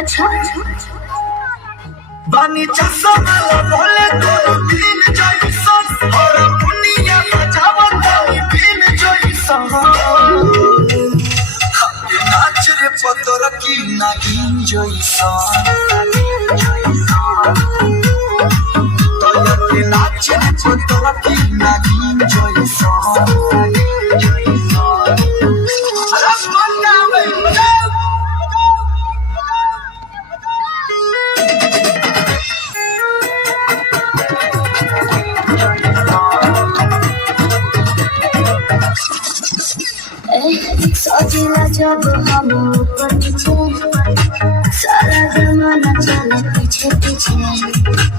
अच्छा बानी चश्मा बोले तो दिन जैसन और दुनिया बजावत दिन जैसन नाच रे पतर की नागिन जैसन नाच रे पतर की नागिन जैसन सोचिला जब हम ऊपर नीचे सारा जमाना चले पीछे पीछे